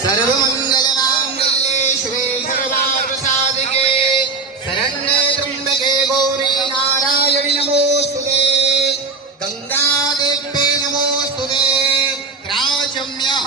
सर्वमंगलमांगल्ये शिवे सर्वार्थसाधिके शरण्ये त्र्यंबके गौरी नारायणि नमोस्तुते गंगादेव्ये नमोस्तुते त्राचम्यः